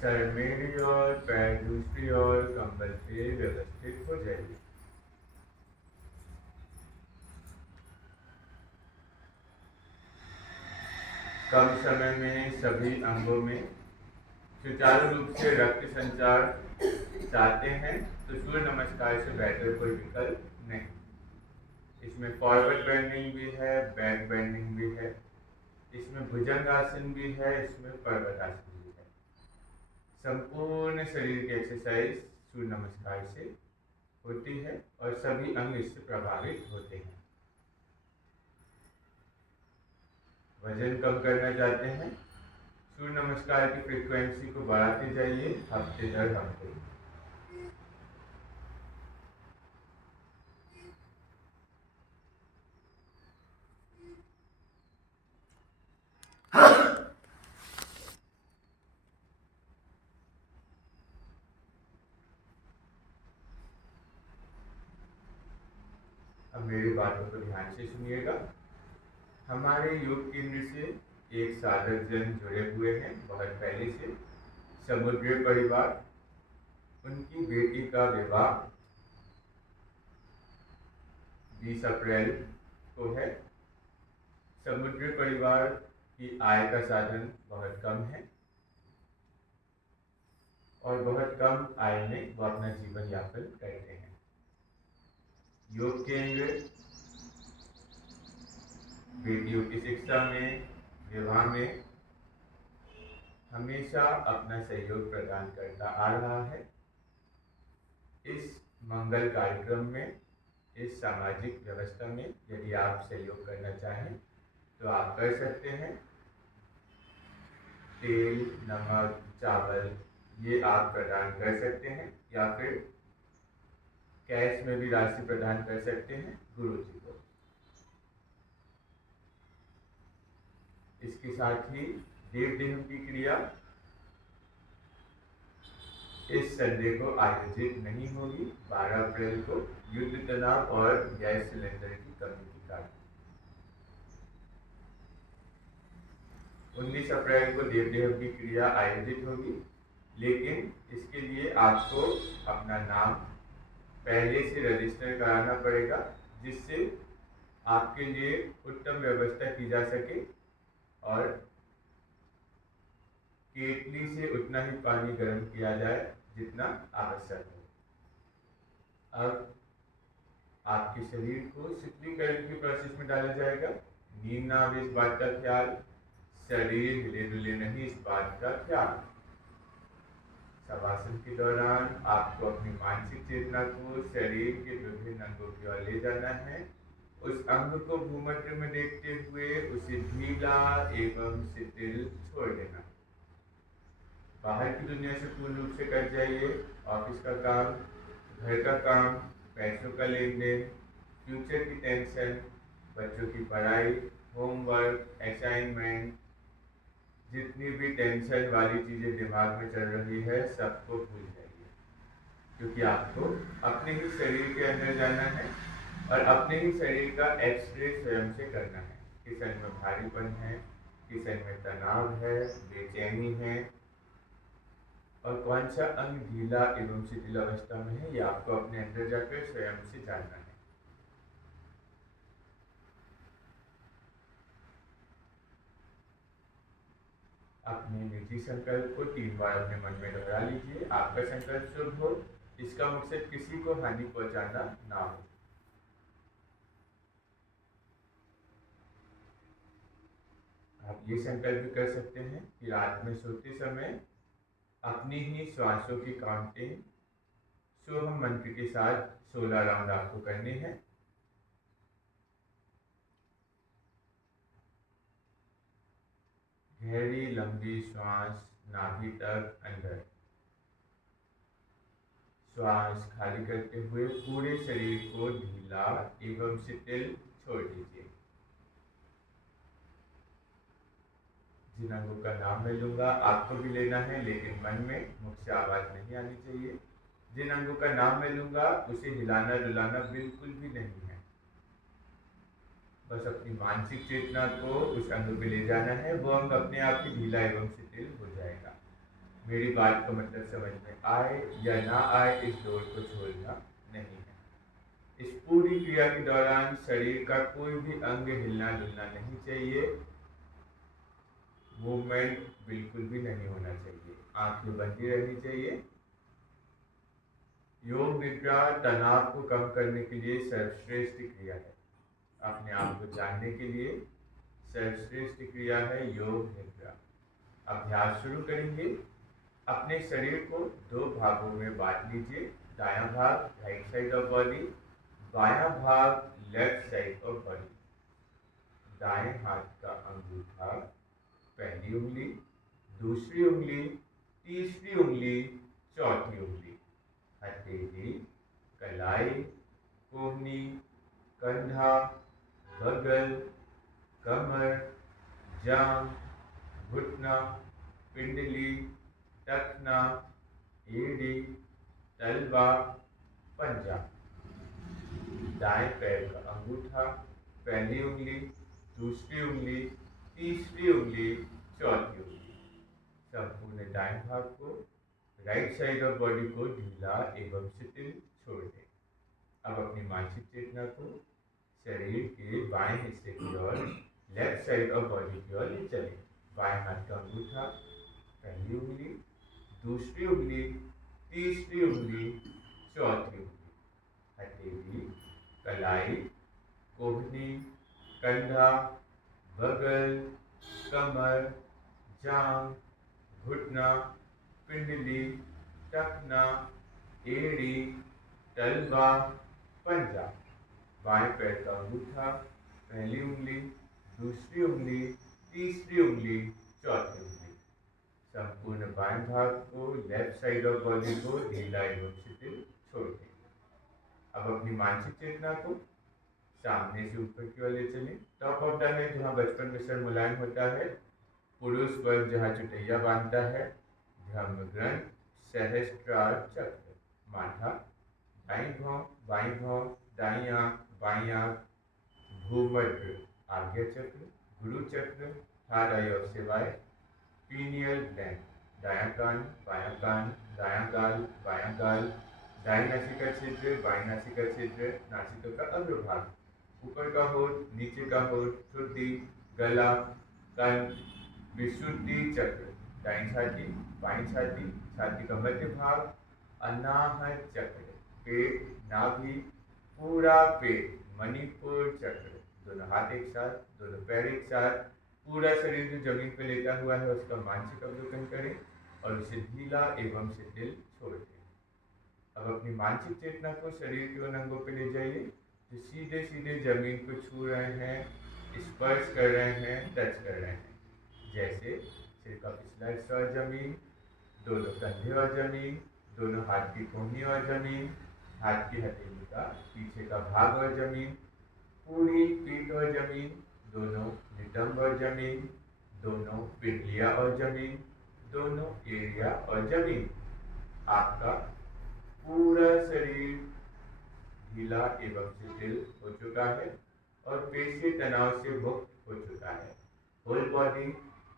सर मेरी ओर, पैर दूसरी ओर, कंबल पे व्यवस्थित हो जाइए। कम समय में सभी अंगों में सुचारू रूप से रक्त संचार चाहते हैं तो सूर्य नमस्कार से बेहतर कोई विकल्प नहीं। इसमें फॉरवर्ड बेंडिंग भी है, बैक बेंडिंग भी है, इसमें भुजंगासन भी है, इसमें पर्वतासन भी है। संपूर्ण शरीर की एक्सरसाइज सूर्य नमस्कार से होती है और सभी अंग इससे प्रभावित होते हैं। वजन कम करना चाहते हैं, सूर्य नमस्कार की फ्रीक्वेंसी को बढ़ाते जाइए हफ्ते दर हफ्ते। अब मेरी बातों को ध्यान से सुनिएगा। हमारे योग केंद्र से एक साधक जन जुड़े हुए हैं बहुत पहले से, समुद्री परिवार। उनकी बेटी का विवाह 20 अप्रैल को है। समुद्री परिवार की आय का साधन बहुत कम है और बहुत कम आय में वो अपना जीवन यापन करते हैं। योग केंद्र बेटियों की शिक्षा में, विवाह में हमेशा अपना सहयोग प्रदान करता आ रहा है। इस मंगल कार्यक्रम में, इस सामाजिक व्यवस्था में यदि आप सहयोग करना चाहें तो आप कर सकते हैं। तेल, नमक, चावल ये आप प्रदान कर सकते हैं या फिर कैश में भी राशि प्रदान कर सकते हैं गुरु जी को। इसके साथ ही देव देह की क्रिया इस संडे को आयोजित नहीं होगी 12 अप्रैल को युद्ध तनाव और गैस सिलेंडर की कमी के कारण। 19 अप्रैल को देवदेव की क्रिया आयोजित होगी, लेकिन इसके लिए आपको अपना नाम पहले से रजिस्टर कराना पड़ेगा, जिससे आपके लिए उत्तम व्यवस्था की जा सके और केतली से उतना ही पानी गर्म किया जाए जितना आवश्यक हो। अब आपके शरीर को शीतलीकरण की प्रोसेस में डाला जाएगा। नींद ना आवे इस बात का ख्याल, शरीर हिले डुले नहीं इस बात का ख्याल। शवासन के दौरान आपको अपनी मानसिक चेतना को शरीर के विभिन्न अंगों की ओर ले जाना है। उस अंग को भूमध्य में देखते हुए उसे ढीला एवं शिथिल छोड़ देना। बाहर की दुनिया से पूर्ण रूप से कट जाइए। ऑफिस का काम, घर का काम, पैसों का लेन देन, फ्यूचर की टेंशन, बच्चों की पढ़ाई, होमवर्क, असाइनमेंट, जितनी भी टेंशन वाली चीज़ें दिमाग में चल रही है सबको भूल जाइए, क्योंकि आपको अपने ही शरीर के अंदर जाना है और अपने ही शरीर का एक्सरे स्वयं से करना है। किसी में भारीपन है, किसी में तनाव है, बेचैनी है और कौन सा अंग ढीला एवं शिथिल अवस्था में है, ये आपको अपने अंदर जाकर स्वयं से जानना है। अपने निजी संकल्प को 3 बार अपने मन में दोहरा लीजिए। आपका संकल्प शुभ हो, इसका मकसद किसी को हानि पहुंचाना ना हो। आप ये संकल्प भी कर सकते हैं कि रात में सोते समय अपनी ही श्वासों की काउंटिंग सोहम मंत्र के साथ 16 राउंड आपको करने हैं। गहरी लंबी श्वास नाभि तक अंदर, श्वास खाली करते हुए पूरे शरीर को ढीला एवं शिथिल छोड़ दीजिए। जिन अंगों का नाम मैं लूंगा आपको भी लेना है, लेकिन मन में मुख से आवाज नहीं आनी चाहिए। जिन अंगों का नाम मैं लूंगा उसे हिलाना डुलाना बिल्कुल भी नहीं है। बस अपनी मानसिक चेतना को उस अंग पे ले जाना है, वो अंग अपने आप ही ढीला एवं शिथिल हो जाएगा। मेरी बात को मतलब समझ में आए या ना आए, इस दौर को छोड़ना नहीं है। इस पूरी क्रिया के दौरान शरीर का कोई भी अंग हिलना डुलना नहीं चाहिए, मूवमेंट बिल्कुल भी नहीं होना चाहिए, आंखें बंदी रहनी चाहिए। योग निद्रा तनाव को कम करने के लिए सर्वश्रेष्ठ क्रिया है। अपने आप को जानने के लिए सर्वश्रेष्ठ क्रिया है योग निद्रा। अभ्यास शुरू करेंगे। अपने शरीर को 2 भागों में बांट लीजिए। दायां भाग राइट साइड ऑफ बॉडी, बायां भाग लेफ्ट साइड ऑफ बॉडी। दाएं हाथ का अंगूठा, पहली उंगली, दूसरी उंगली, तीसरी उंगली, चौथी उंगली, हथेली, कलाई, कोहनी, कंधा, बगल, कमर, जांघ, घुटना, पिंडली, टखना, एड़ी, तलवा, पंजा। दाएं पैर का अंगूठा, पहली उंगली, दूसरी उंगली, तीसरी उंगली, चौथी उंगली। संपूर्ण दाएं भाग को राइट साइड ऑफ बॉडी को ढीला एवं शिथिल छोड़ दें। अब अपनी मानसिक चेतना को शरीर के बाएं हिस्से की ओर लेफ्ट साइड ऑफ बॉडी की ओर ले चलें। बाएं हाथ का अंगूठा, पहली उंगली, दूसरी उंगली, तीसरी उंगली, चौथी उंगली, हथेली, कलाई, कोहनी, कंधा, बगल, कमर, जांघ, घुटना, पिंडली, टखना, एड़ी, तलवा, पंजा। बाएं पैर का अंगूठा, पहली उंगली, दूसरी उंगली, तीसरी उंगली, चौथी उंगली। संपूर्ण बाएं भाग को लेफ्ट साइड ऑफ बॉडी को ढीला एवं शिथिल छोड़ दें। अब अपनी मानसिक चेतना को सामने से ऊपर की ओर ले चलें। टॉप ऑफ द हेड जहाँ बचपन में सर मुलायम होता है, पुरुष वर्ग जहाँ चुटैया बांधता है, धर्म ग्रंथ सहस्त्रार चक्र, माथा, दाईं भौं, बाईं भौं, दाईं आंख, बाईं आंख, भूमध्य आज्ञा चक्र, गुरु चक्र, थर्ड आई ऑफ शिवाय, पीनियल ग्लैंड, दायां कान, बायां कान, दायां गाल, बायां गाल, दाईं नासिका छिद्र, बाईं नासिका छिद्र, नासिका का अग्रभाग, ऊपर का होठ, नीचे का होठ, श्रुति, गला, कंठ, विशुद्धि चक्र, दाईं छाती, बाईं छाती, छाती का मध्य भाग, अनाहत चक्र, पेट, नाभि, पूरा पेट, मणिपुर चक्र, दोनों हाथ एक साथ, दोनों पैर एक साथ, पूरा शरीर जो जमीन पर लेटा हुआ है उसका मानसिक अवलोकन करें और उसे ढीला एवं शिथिल छोड़ दें। अब अपनी मानसिक चेतना को शरीर के उन अंगों पर ले जाइए जो सीधे सीधे जमीन को छू रहे हैं, स्पर्श कर रहे हैं, टच कर रहे हैं। जैसे सिर का पिछला हिस्सा और जमीन, दोनों कंधे और जमीन, दोनों हाथ की कोहनी और जमीन, हाथ की हथेली का पीछे का भाग और जमीन, पूरी पीठ और जमीन, दोनों नितंब और जमीन, दोनों पिंडलिया और जमीन, दोनों एरिया और जमीन। आपका पूरा शरीर ढीला एवं शिथिल हो चुका है और पेशी तनाव से मुक्त हो चुका है। Whole body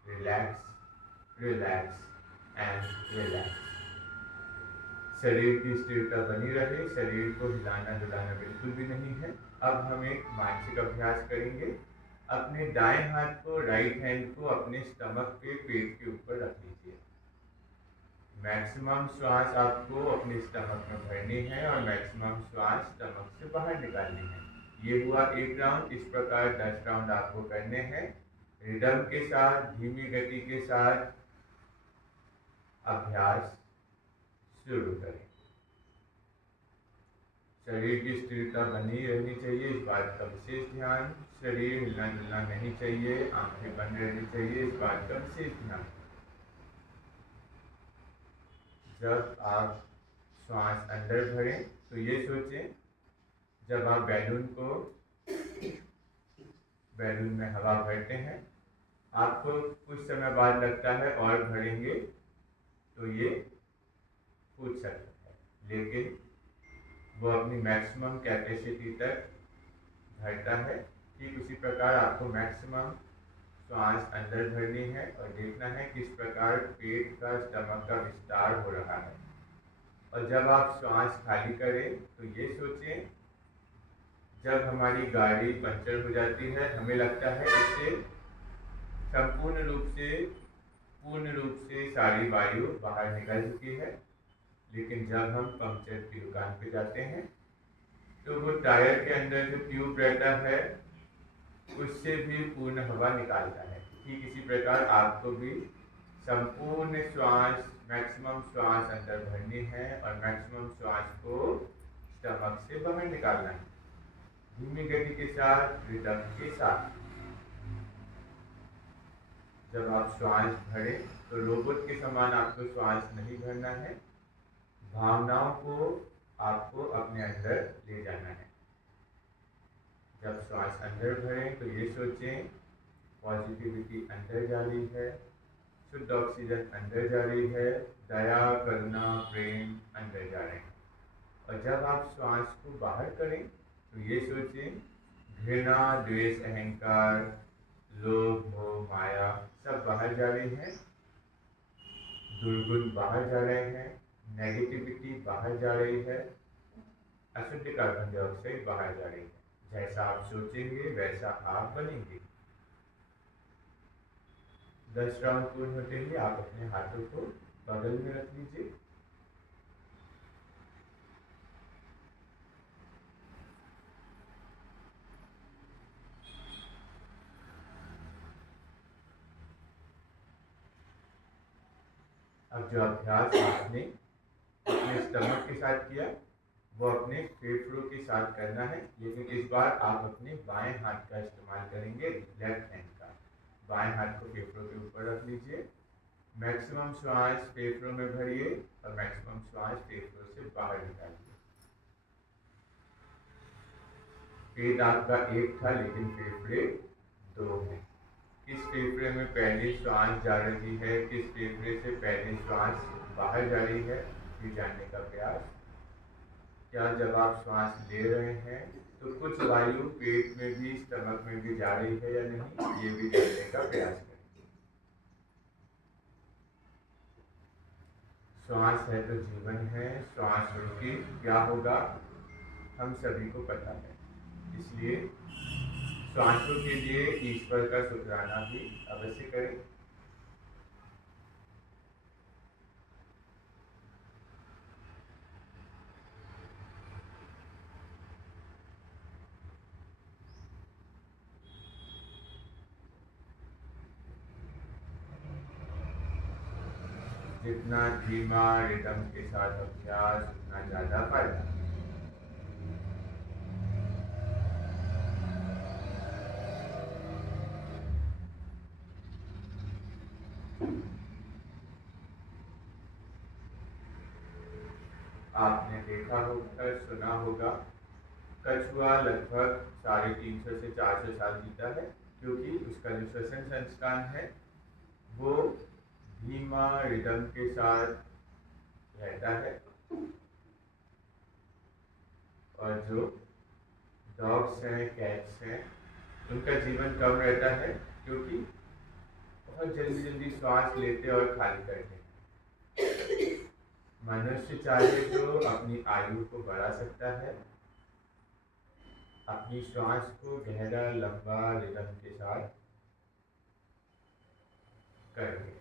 relax, relax and relax. शरीर की स्थिरता बनी रहे, शरीर को हिलाना डुलाना बिल्कुल भी नहीं है। अब हम एक मानसिक अभ्यास करेंगे। अपने दाएं हाथ को, राइट हैंड को अपने स्टमक पे, पेट के ऊपर रख लीजिए। मैक्सिमम श्वास आपको अपने स्टमक में भरनी है और मैक्सिमम श्वास स्टमक से बाहर निकालनी है। ये हुआ एक राउंड। इस प्रकार 10 राउंड आपको करने हैं। रिदम के साथ, धीमी गति के साथ अभ्यास शुरू करें। शरीर की स्थिरता बनी रहनी चाहिए, इस बात का विशेष ध्यान। शरीर हिलना डुलना नहीं चाहिए, आंखें बंद रहनी चाहिए, इस बात का विशेष ध्यान। जब आप श्वास अंदर भरें तो ये सोचें, जब आप बैलून में हवा भरते हैं, आपको कुछ समय बाद लगता है और भरेंगे तो ये फूट सकता है, लेकिन वो अपनी मैक्सिमम कैपेसिटी तक भरता है। ठीक उसी प्रकार आपको मैक्सिमम श्वास अंदर भरनी है और देखना है किस प्रकार पेट का, स्टमक का विस्तार हो रहा है। और जब आप श्वास खाली करें तो ये सोचें, जब हमारी गाड़ी पंचर हो जाती है, हमें लगता है इससे संपूर्ण पूर्ण रूप से सारी वायु बाहर निकल चुकी है। लेकिन जब हम पंक्चर की दुकान पे जाते हैं तो वो टायर के अंदर जो ट्यूब रहता है उससे भी पूर्ण हवा निकालता है। ठीक इसी प्रकार आपको भी संपूर्ण श्वास, मैक्सिमम श्वास अंदर भरनी है और मैक्सिमम श्वास को स्टमक से बाहर निकालना है, धीमी गति के साथ, रिदम के साथ। जब आप श्वास भरें तो रोबोट के समान आपको श्वास नहीं भरना है, भावनाओं को आपको अपने अंदर ले जाना है। जब श्वास अंदर भरें तो ये सोचें, पॉजिटिविटी अंदर जा रही है, शुद्ध ऑक्सीजन अंदर जा रही है, दया, करुणा, प्रेम अंदर जा रहे हैं। और जब आप श्वास को बाहर करें तो ये सोचें, घृणा, द्वेष, अहंकार, लोभ, मोह, माया सब बाहर जा रही हैं, दुर्गुण बाहर जा रहे हैं, नेगेटिविटी बाहर जा रही है, अशुद्ध कार्बन डाइऑक्साइड बाहर जा रही है। जैसा आप सोचेंगे वैसा आप बनेंगे। 10 राउंड पूर्ण होते ही आप अपने हाथों को बगल में रख लीजिए। अब जो अभ्यास आपने अपने स्टमक के साथ किया वो अपने फेफड़ों के साथ करना है, लेकिन इस बार आप अपने बाएं हाथ का इस्तेमाल करेंगे, लेफ्ट हैंड का। बाएं हाथ को फेफड़ों के ऊपर रख लीजिए, मैक्सिमम श्वास फेफड़ों में भरिए और मैक्सिमम श्वास फेफड़ों से बाहर निकालिए। पेट आपका एक था लेकिन फेफड़े 2 हैं। किस फेफड़े में पहले श्वास जा रही है, किस फेफड़े से पहले श्वास बाहर जा रही है, ये जानने का प्रयास। क्या जब आप श्वास ले रहे हैं तो कुछ वायु पेट में भी, स्टमक में भी जा रही है या नहीं, ये भी जानने का प्रयास करें। श्वास है तो जीवन है, श्वास रुके क्या होगा हम सभी को पता है। इसलिए श्वासों के लिए ईश्वर का शुक्राना भी अवश्य करें। जितना धीमा रिदम के साथ अभ्यास उतना ज्यादा फायदा। आपने देखा होगा, सुना होगा, कछुआ लगभग 350 से 400 साल जीता है, क्योंकि उसका जो श्वसन संस्थान है वो धीमा रिदम के साथ रहता है। और जो डॉग्स हैं, कैट्स हैं, उनका जीवन कम रहता है, क्योंकि बहुत जल्दी जल्दी श्वास लेते और खाली करते हैं। मनुष्य चाहे तो अपनी आयु को बढ़ा सकता है, अपनी श्वास को गहरा लंबा रिदम के साथ करके।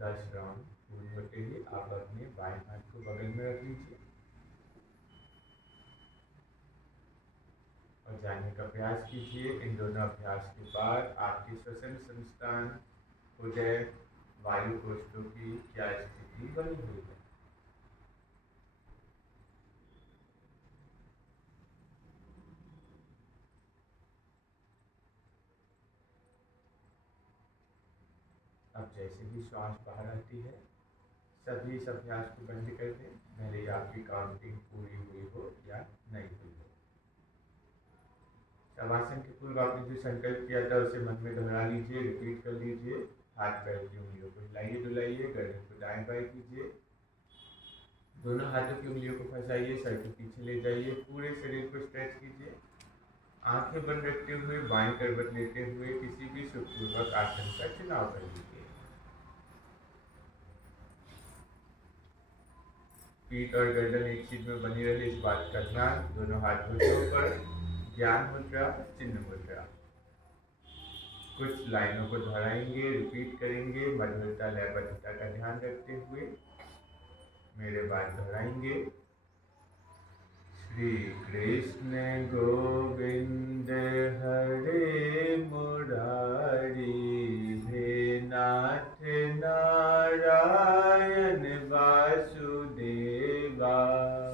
10 राउंड पूरे होते ही आप अपने बाएं हाथ को बगल में रख लीजिए और जानने का प्रयास कीजिए। इन दोनों अभ्यास के बाद आपके श्वसन संस्थान, उदय, वायु कोष्ठों की क्या स्थिति बनी हुई है। अब जैसे ही श्वास बाहर आती है, सभी इस अभ्यास को बंद कर दें, भले ही आपकी काउंटिंग पूरी हुई हो या नहीं हुई हो। शवासन के पूर्व आपने जो संकल्प किया था उसे मन में दोहरा लीजिए, रिपीट कर लीजिए। हाथ पैर की उंगलियों को हिलाइए डुलाइए, गर्दन को दाएं बाएं कीजिए, दोनों हाथों की उंगलियों को फंसाइए, सर को पीछे ले जाइए, पूरे शरीर को स्ट्रेच कीजिए। आंखें बंद रखते हुए बाएं करवट लेते हुए किसी भी सुखपूर्वक आसन का चुनाव कर लीजिए। पीठ और गर्दन एक चीज में बनी रहे, इस बात का ध्यान। दोनों हाथों के ऊपर ज्ञान मुद्रा, चिन्ह मुद्रा। कुछ लाइनों को दोहराएंगे, रिपीट करेंगे, मधुरता लयबद्धता का ध्यान रखते हुए मेरे बाद दोहराएंगे। श्री कृष्ण गोविंद हरे मुरारी, हे नाथ नारायण वासुदेवा।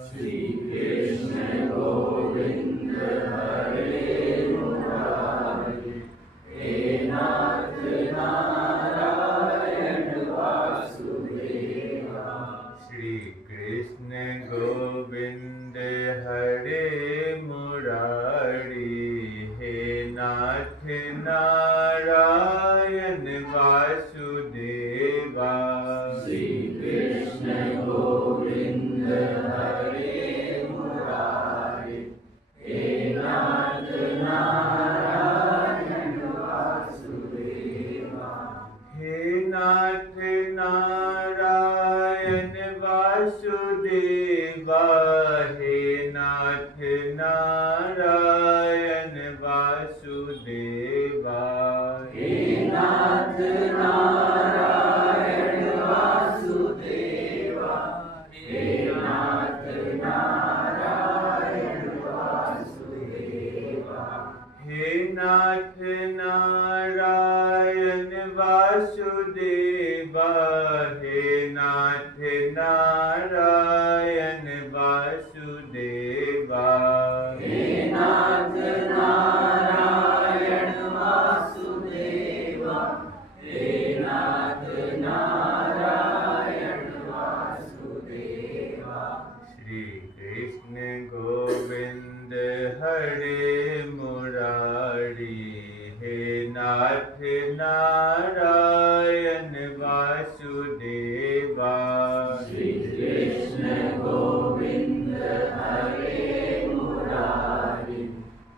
श्री कृष्ण गोविंद हरे मुरारी, हे नाथ नारायण वासुदेवा। श्री कृष्ण गोविंद हरे मुरारी, हे नाथ नारायण वासुदेवा। श्री कृष्ण गोविंद हरे मुरारी, हे नाथ नारायण वासुदेवा। हे नाथ नारायण वासुदेवा, हे नाथ नारायण वासुदेवा। हे नाथ नारायण वासुदेवा, हे नाथ नारायण वासुदेवा। हे नाथ नारायण वासुदेवा, हे नाथ नारायण वासुदेवा। हे नाथ नारायण वासुदेवा, हे नाथ नारायण वासुदेवा। श्री नाथ नारायण वासुदेवा श्री कृष्ण गोविंद हरे मुरारी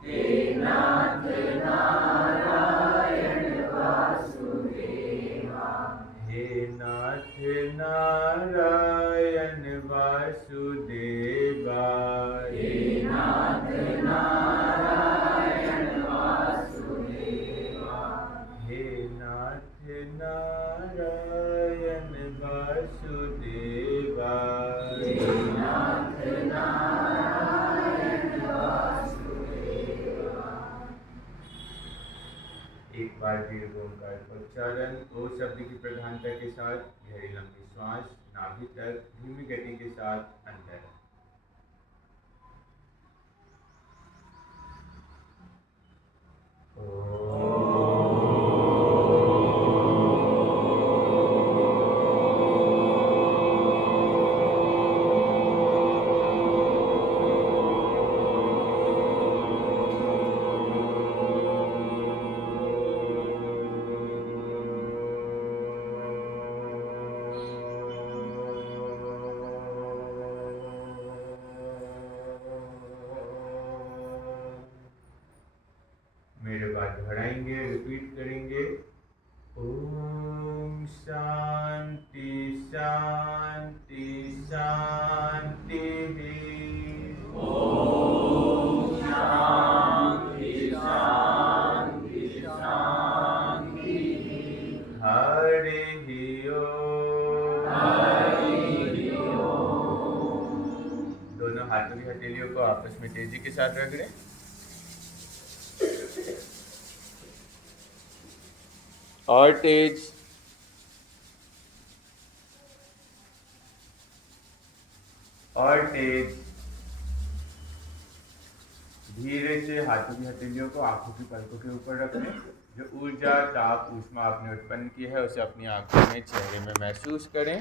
हे नाथ नारायण वासुदेवा हे नाथ नारायण वासुदेवा हे नाथ नारायण वासुदेवा हे नाथ नारायण वासुदेवा हे नाथ नारायण वासुदेवा। एक बार दीर्घ ओंकार का उच्चारण। ओ शब्द की प्रधानता के साथ गहरी लंबी श्वास नाभि तक धीमी गति के साथ अंदर। मेरे बाद दोहराएंगे, रिपीट करेंगे। ओम शांति शांति शांति। ओम शांति शांति शांति। हरि ओम। हरि ओम। दोनों हाथों की हथेलियों को आपस में तेजी के साथ रगड़ें। और तेज। और तेज। धीरे से हाथों की हथेलियों को आंखों की पलकों के ऊपर रखें। जो ऊर्जा ताप ऊष्मा आपने उत्पन्न की है उसे अपनी आंखों में चेहरे में महसूस करें।